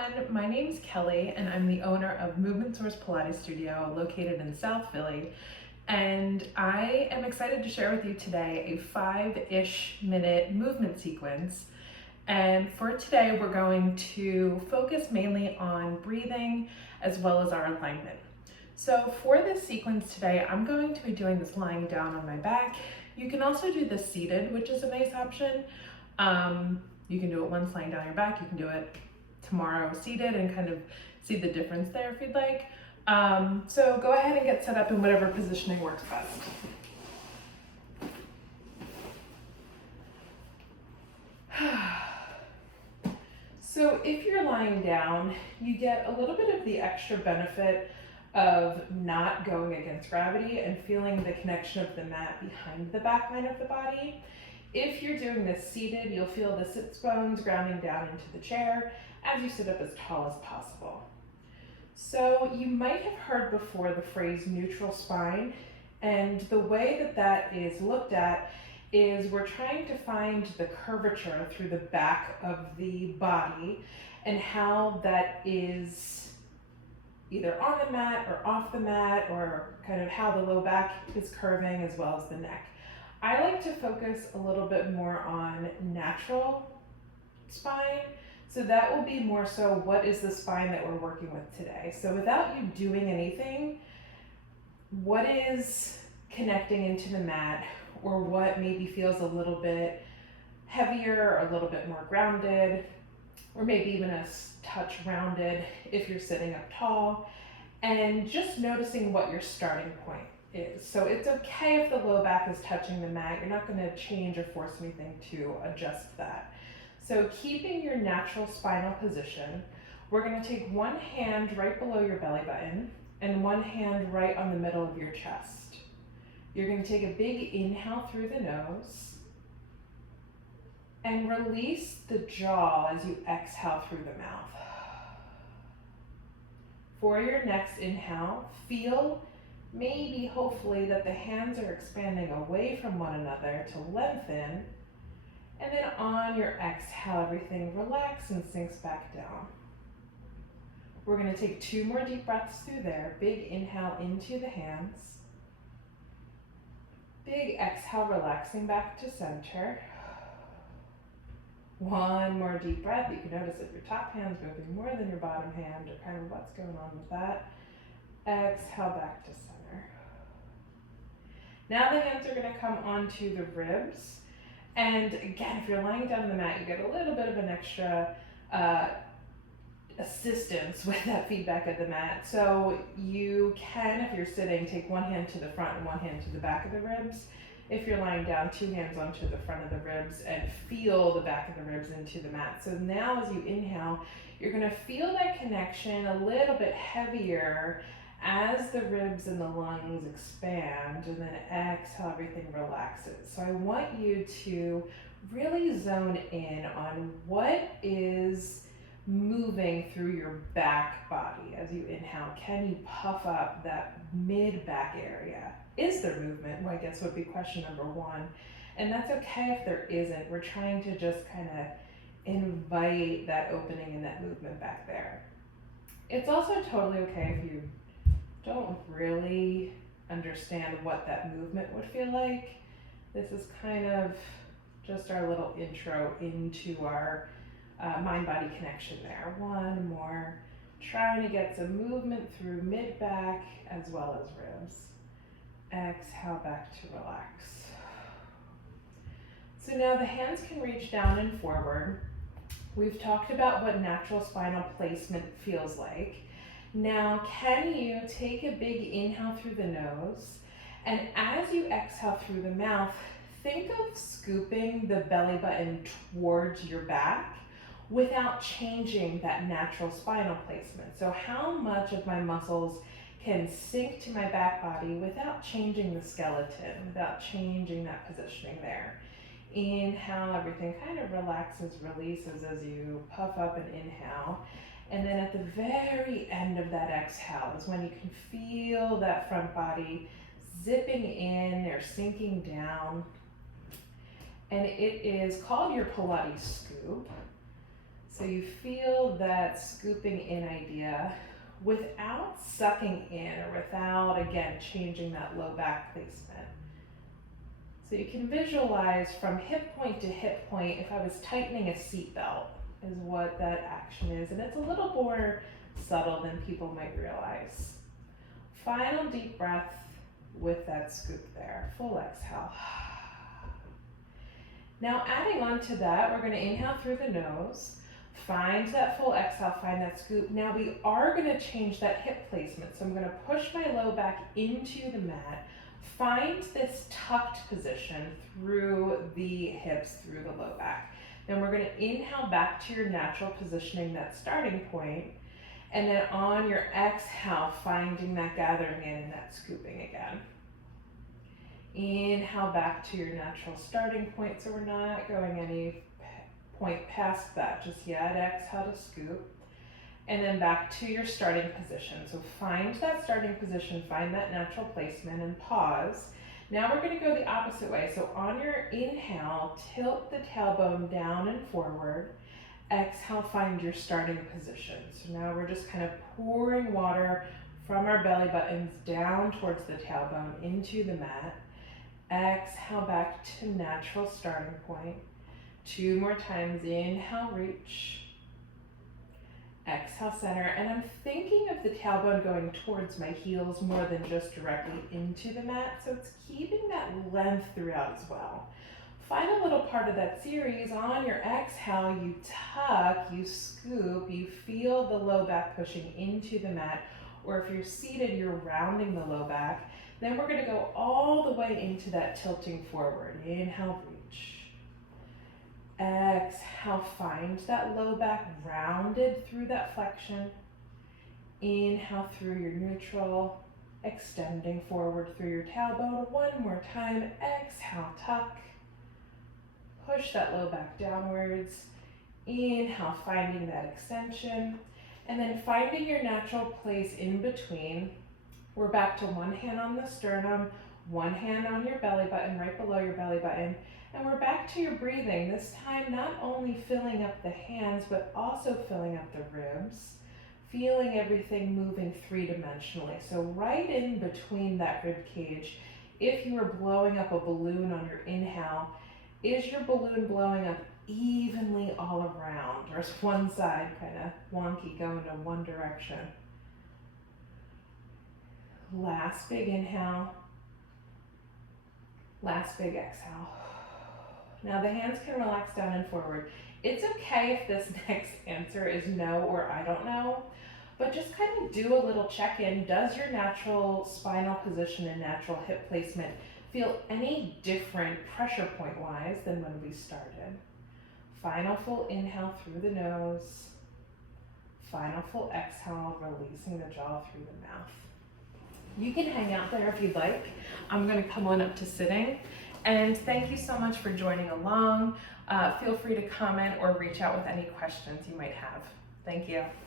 everyone, my name is Kelly and I'm the owner of Movement Source Pilates Studio located in South Philly, and I am excited to share with you today a 5-ish minute movement sequence. And for today we're going to focus mainly on breathing as well as our alignment. So for this sequence today, I'm going to be doing this lying down on my back. You can also do this seated, which is a nice option. You can do it once lying down on your back, you can do it tomorrow seated and kind of see the difference there if you'd like. So go ahead and get set up in whatever positioning works best. So if you're lying down, you get a little bit of the extra benefit of not going against gravity and feeling the connection of the mat behind the back line of the body. If you're doing this seated, you'll feel the sits bones grounding down into the chair as you sit up as tall as possible. So you might have heard before the phrase neutral spine, and the way that that is looked at is we're trying to find the curvature through the back of the body and how that is either on the mat or off the mat, or kind of how the low back is curving as well as the neck. I like to focus a little bit more on natural spine. So that will be more so what is the spine that we're working with today. So without you doing anything, what is connecting into the mat, or what maybe feels a little bit heavier or a little bit more grounded, or maybe even a touch rounded if you're sitting up tall, and just noticing what your starting point is. So it's okay if the low back is touching the mat. You're not going to change or force anything to adjust that. So keeping your natural spinal position, we're going to take one hand right below your belly button and one hand right on the middle of your chest. You're going to take a big inhale through the nose and release the jaw as you exhale through the mouth. For your next inhale, feel maybe, hopefully, that the hands are expanding away from one another to lengthen. And then on your exhale, everything relax and sinks back down. We're going to take 2 more deep breaths through there. Big inhale into the hands. Big exhale, relaxing back to center. 1 more deep breath. You can notice if your top hand's moving more than your bottom hand, or kind of what's going on with that. Exhale back to center. Now the hands are going to come onto the ribs. And again, if you're lying down on the mat, you get a little bit of an extra assistance with that feedback of the mat. So you can, if you're sitting, take one hand to the front and one hand to the back of the ribs. If you're lying down, 2 hands onto the front of the ribs and feel the back of the ribs into the mat. So now as you inhale, you're going to feel that connection a little bit heavier as the ribs and the lungs expand, and then exhale, everything relaxes. So I want you to really zone in on what is moving through your back body as you inhale. Can you puff up that mid-back area? Is there movement? Well, I guess would be question number 1. And that's okay if there isn't. We're trying to just kind of invite that opening and that movement back there. It's also totally okay if you don't really understand what that movement would feel like. This is kind of just our little intro into our mind-body connection there. 1 more. Trying to get some movement through mid-back as well as ribs. Exhale back to relax. So now the hands can reach down and forward. We've talked about what natural spinal placement feels like. Now, can you take a big inhale through the nose, and as you exhale through the mouth, think of scooping the belly button towards your back without changing that natural spinal placement. So how much of my muscles can sink to my back body without changing the skeleton, without changing that positioning there? Inhale, everything kind of relaxes, releases as you puff up and inhale. And then at the very end of that exhale is when you can feel that front body zipping in or sinking down. And it is called your Pilates scoop. So you feel that scooping in idea without sucking in or without, again, changing that low back placement. So you can visualize from hip point to hip point, if I was tightening a seatbelt, is what that action is. And it's a little more subtle than people might realize. Final deep breath with that scoop there. Full exhale. Now adding on to that, we're going to inhale through the nose. Find that full exhale, find that scoop. Now we are going to change that hip placement. So I'm going to push my low back into the mat. Find this tucked position through the hips, through the low back. Then we're going to inhale back to your natural positioning, that starting point. And then on your exhale, finding that gathering in and that scooping again. Inhale back to your natural starting point, so we're not going any point past that just yet. Exhale to scoop. And then back to your starting position. So find that starting position, find that natural placement, and pause. Now we're going to go the opposite way. So on your inhale, tilt the tailbone down and forward. Exhale, find your starting position. So now we're just kind of pouring water from our belly buttons down towards the tailbone into the mat. Exhale back to natural starting point. 2 more times. Inhale, reach. Exhale, center. And I'm thinking of the tailbone going towards my heels more than just directly into the mat. So it's keeping that length throughout as well. Final little part of that series, on your exhale, you tuck, you scoop, you feel the low back pushing into the mat, or if you're seated, you're rounding the low back. Then we're going to go all the way into that tilting forward. Inhale, reach. Exhale, find that low back rounded through that flexion. Inhale through your neutral, extending forward through your tailbone. 1 more time. Exhale, tuck. Push that low back downwards. Inhale, finding that extension. And then finding your natural place in between. We're back to 1 hand on the sternum, 1 hand on your belly button, right below your belly button. And we're back to your breathing. This time, not only filling up the hands, but also filling up the ribs. Feeling everything moving 3-dimensionally. So right in between that rib cage, if you were blowing up a balloon on your inhale, is your balloon blowing up evenly all around? Or is one side kind of wonky going in one direction? Last big inhale. Last big exhale. Now the hands can relax down and forward. It's okay if this next answer is no or I don't know, but just kind of do a little check-in. Does your natural spinal position and natural hip placement feel any different pressure point-wise than when we started? Final full inhale through the nose. Final full exhale, releasing the jaw through the mouth. You can hang out there if you'd like. I'm going to come on up to sitting. And thank you so much for joining along. Feel free to comment or reach out with any questions you might have. Thank you.